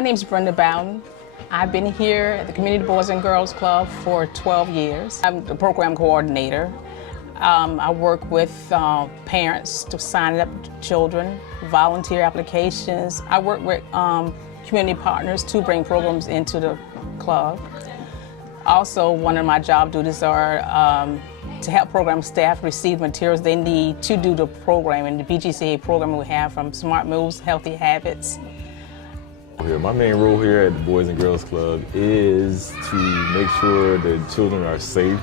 My name is Brenda Bowden. I've been here at the Community Boys and Girls Club for 12 years. I'm the program coordinator. I work with parents to sign up children, volunteer applications. I work with community partners to bring programs into the club. Also, one of my job duties are to help program staff receive materials they need to do the program and the BGCA program we have from Smart Moves, Healthy Habits. My main role here at the Boys and Girls Club is to make sure the children are safe,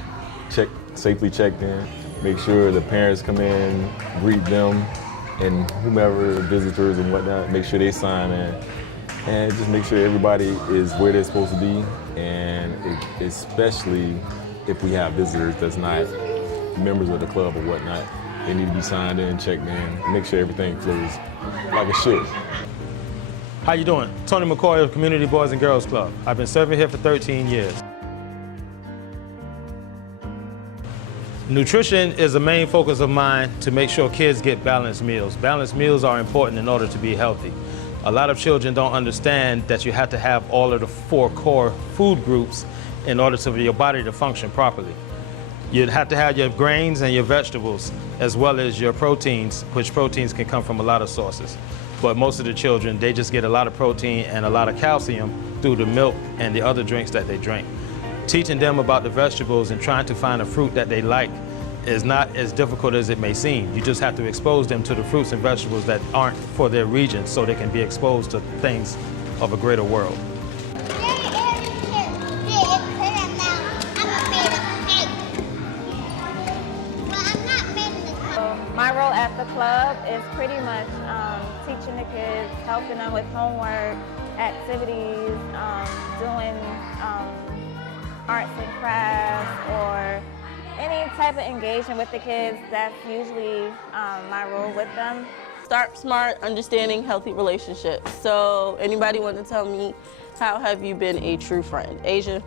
safely checked in, make sure the parents come in, greet them, and whomever, visitors and whatnot, make sure they sign in, and just make sure everybody is where they're supposed to be, and especially if we have visitors that's not members of the club or whatnot, they need to be signed in, checked in, make sure everything flows like it should. How you doing? Tony McCoy of Community Boys and Girls Club. I've been serving here for 13 years. Nutrition is a main focus of mine to make sure kids get balanced meals. Balanced meals are important in order to be healthy. A lot of children don't understand that you have to have all of the 4 core food groups in order for your body to function properly. You'd have to have your grains and your vegetables as well as your proteins, which proteins can come from a lot of sources. But most of the children, they just get a lot of protein and a lot of calcium through the milk and the other drinks that they drink. Teaching them about the vegetables and trying to find a fruit that they like is not as difficult as it may seem. You just have to expose them to the fruits and vegetables that aren't for their region so they can be exposed to things of a greater world. My role at the club is pretty much teaching the kids, helping them with homework, activities, doing arts and crafts, or any type of engagement with the kids. That's usually my role with them. Start smart, understanding healthy relationships. So anybody want to tell me, how have you been a true friend? Asia?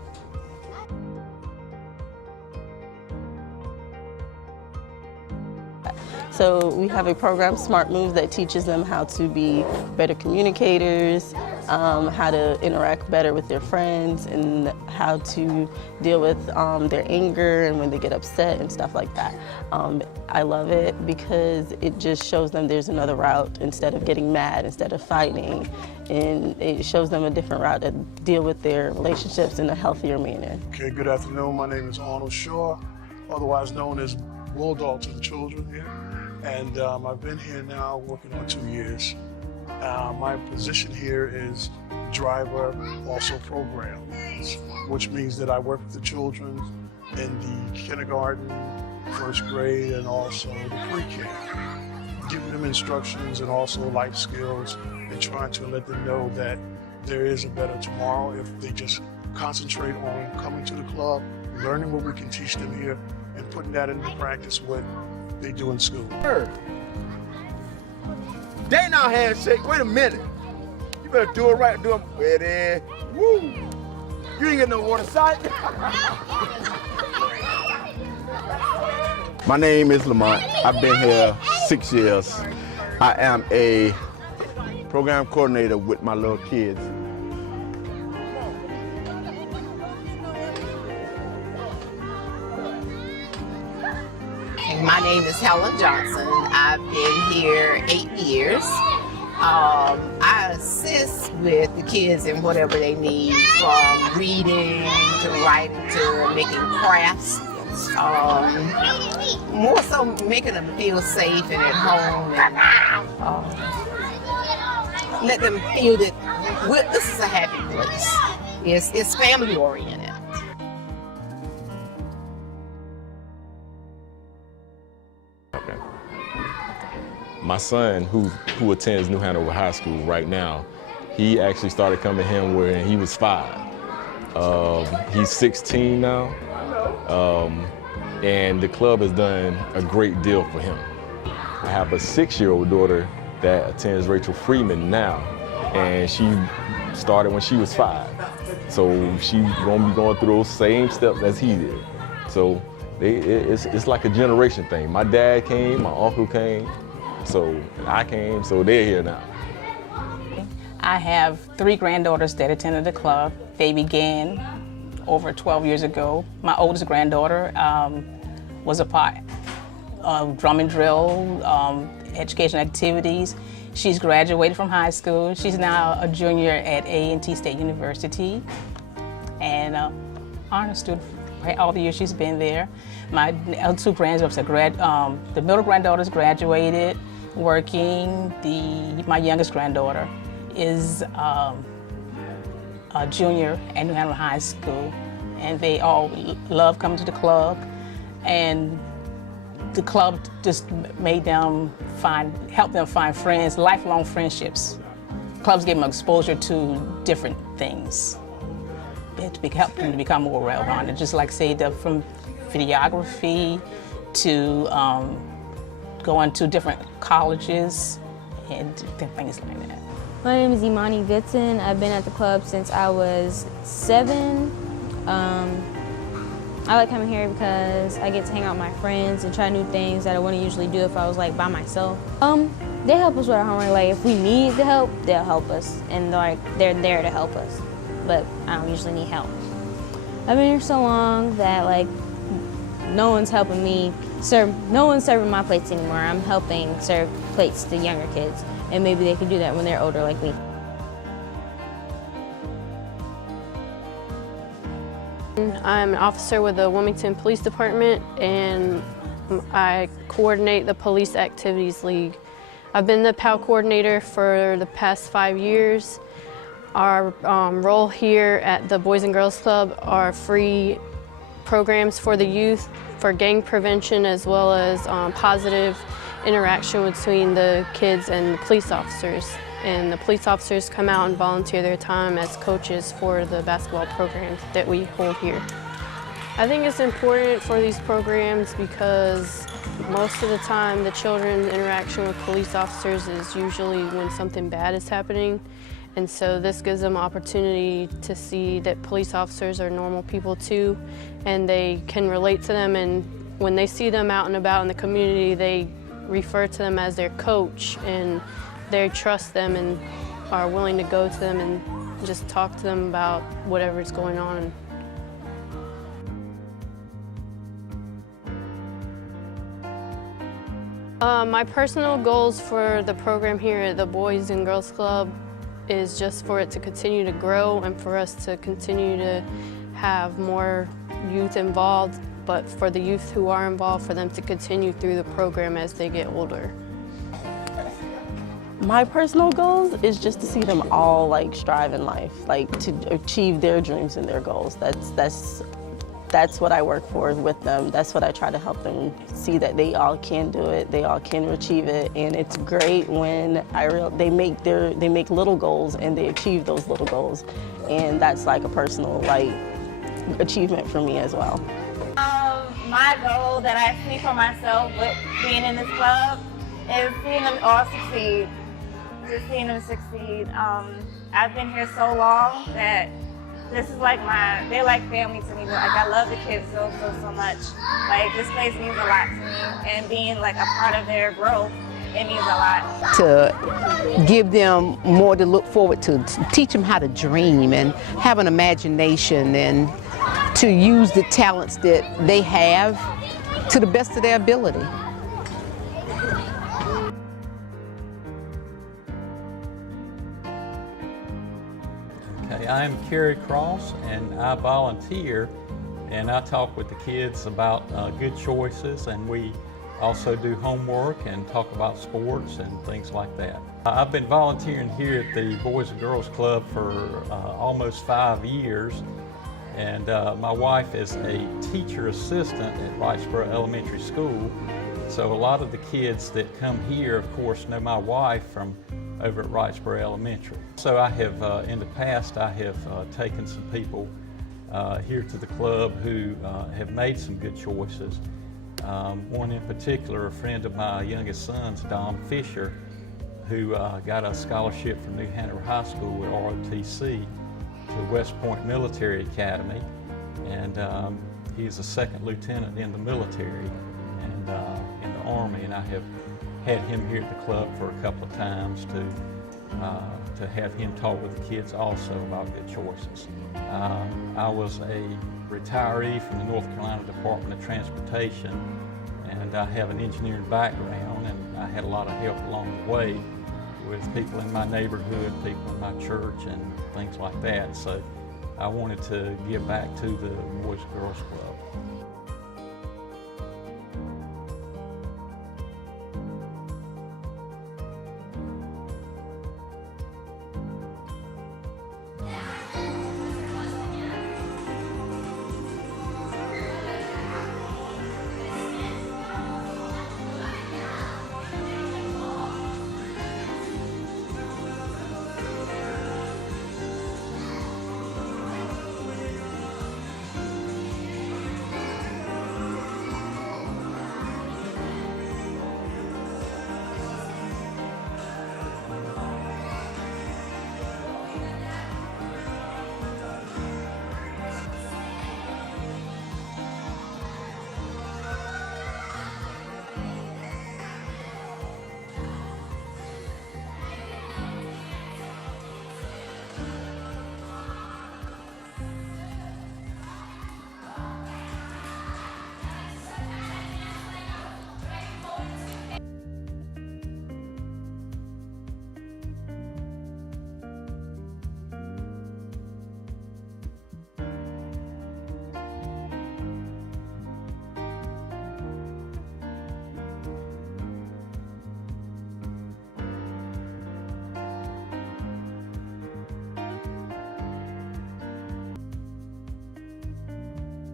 So we have a program, Smart Moves, that teaches them how to be better communicators, how to interact better with their friends, and how to deal with their anger and when they get upset and stuff like that. I love it because it just shows them there's another route instead of getting mad, instead of fighting, and it shows them a different route to deal with their relationships in a healthier manner. Okay, good afternoon. My name is Arnold Shaw, otherwise known as Bulldog to the children here. And I've been here now working on 2 years. My position here is driver, also program, which means that I work with the children in the kindergarten, first grade, and also the pre-K, giving them instructions and also life skills and trying to let them know that there is a better tomorrow if they just concentrate on coming to the club, learning what we can teach them here, and putting that into practice what they do in school. They now handshake. Wait a minute. You better do it right. Do it. Ready? Woo! You ain't get no water sight. My name is Lamont. I've been here 6 years. I am a program coordinator with my little kids. My name is Helen Johnson. I've been here 8 years. I assist with the kids in whatever they need, from reading to writing to making crafts. More so making them feel safe and at home, and let them feel that this is a happy place. It's family oriented. My son, who attends New Hanover High School right now, he actually started coming here when he was 5. He's 16 now, and the club has done a great deal for him. I have a 6-year-old daughter that attends Rachel Freeman now, and she started when she was 5. So she's gonna be going through those same steps as he did. So it's like a generation thing. My dad came, my uncle came, so I came, so they're here now. I have 3 granddaughters that attended the club. They began over 12 years ago. My oldest granddaughter was a part of drum and drill, education activities. She's graduated from high school. She's now a junior at A&T State University and honor student all the years she's been there. My other 2 granddaughters are the middle granddaughter's graduated, working. My youngest granddaughter is a junior at New Hanover High School, and they all love coming to the club. And the club just made them help them find friends, lifelong friendships. Clubs give them exposure to different things. To help them to become more well-rounded, just like say from videography to going to different colleges and different things like that. My name is Imani Goodson. I've been at the club since I was 7. I like coming here because I get to hang out with my friends and try new things that I wouldn't usually do if I was like by myself. They help us with our homework. Like if we need the help, they'll help us, and they're there to help us. But I don't usually need help. I've been here so long that like no one's helping me serve. No one's serving my plates anymore. I'm helping serve plates to younger kids, and maybe they can do that when they're older like me. I'm an officer with the Wilmington Police Department, and I coordinate the Police Activities League. I've been the PAL coordinator for the past 5 years. Our role here at the Boys and Girls Club are free programs for the youth for gang prevention, as well as positive interaction between the kids and the police officers. And the police officers come out and volunteer their time as coaches for the basketball programs that we hold here. I think it's important for these programs because most of the time the children's interaction with police officers is usually when something bad is happening. And so this gives them an opportunity to see that police officers are normal people too, and they can relate to them, and when they see them out and about in the community, they refer to them as their coach, and they trust them and are willing to go to them and just talk to them about whatever's going on. My personal goals for the program here at the Boys and Girls Club is just for it to continue to grow and for us to continue to have more youth involved, but for the youth who are involved, for them to continue through the program as they get older. My personal goals is just to see them all like strive in life, like to achieve their dreams and their goals. That's what I work for with them. That's what I try to help them see, that they all can do it, they all can achieve it, and it's great when they make little goals and they achieve those little goals, and that's like a personal like achievement for me as well. My goal that I see for myself with being in this club is seeing them all succeed. Just seeing them succeed. I've been here so long that this is like they're like family to me. Like I love the kids so much. Like this place means a lot to me, and being like a part of their growth, it means a lot. To give them more to look forward to teach them how to dream and have an imagination, and to use the talents that they have to the best of their ability. I'm Kerry Cross, and I volunteer, and I talk with the kids about good choices, and we also do homework and talk about sports and things like that. I've been volunteering here at the Boys and Girls Club for almost 5 years, and my wife is a teacher assistant at Wrightsboro Elementary School, so a lot of the kids that come here, of course, know my wife from over at Wrightsboro Elementary. So I have, in the past, I have taken some people here to the club who have made some good choices. One in particular, a friend of my youngest son's, Dom Fisher, who got a scholarship from New Hanover High School at ROTC to West Point Military Academy, and he's a second lieutenant in the military and in the Army, and I have had him here at the club for a couple of times to to have him talk with the kids also about good choices. I was a retiree from the North Carolina Department of Transportation, and I have an engineering background, and I had a lot of help along the way with people in my neighborhood, people in my church, and things like that. So I wanted to give back to the Boys and Girls Club.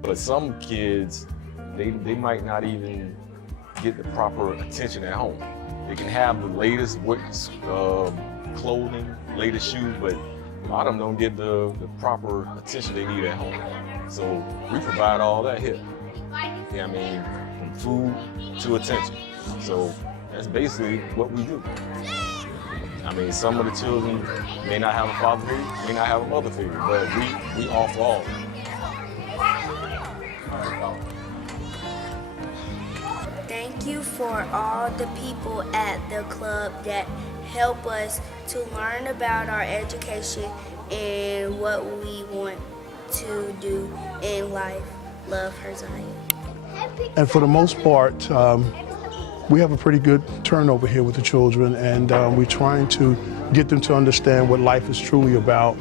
But some kids, they might not even get the proper attention at home. They can have the latest clothing, latest shoes, but a lot of them don't get the proper attention they need at home. So we provide all that here. Yeah, I mean, from food to attention. So that's basically what we do. I mean, some of the children may not have a father figure, may not have a mother figure, but we offer all of them. Thank you for all the people at the club that help us to learn about our education and what we want to do in life. Love, Her Zion. And for the most part, we have a pretty good turnover here with the children, and we're trying to get them to understand what life is truly about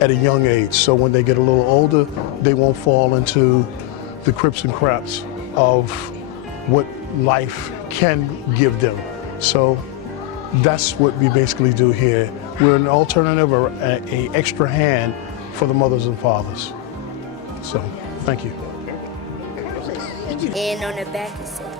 at a young age. So when they get a little older, they won't fall into the crips and craps of what life can give them. So that's what we basically do here. We're an alternative or an extra hand for the mothers and fathers. So, thank you. And on the back it says,